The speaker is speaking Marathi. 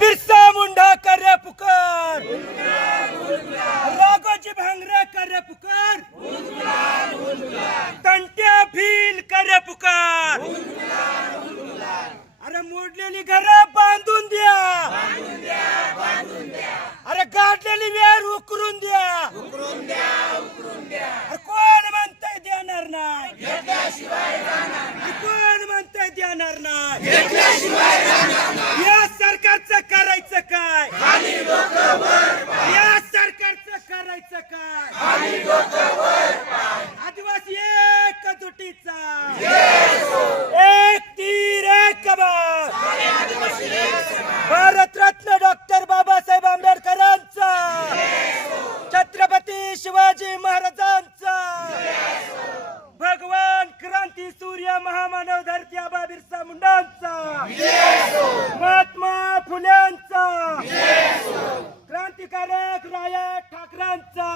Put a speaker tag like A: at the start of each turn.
A: बिरसा मुंडा करे पुकार। राघोजी भांगरे करे पुकार। तंट्या भील करे पुकार। अरे मोडलेली घर बांधून द्या। अरे गाठलेली वेर उकरून द्या। अरे कोण म्हणताय देणार नाही? कोण म्हणताय देणार नाही? आदिवासी एकजुटीचा. एक तीर एक कबर भारतरत्न डॉक्टर बाबासाहेब आंबेडकरांचा. छत्रपती शिवाजी महाराजांचा. भगवान क्रांती सूर्य महामानव धरती आबा बिरसा मुंडांचा. महात्मा फुल्यांचा. क्रांतिकारक राया ठाकरांचा.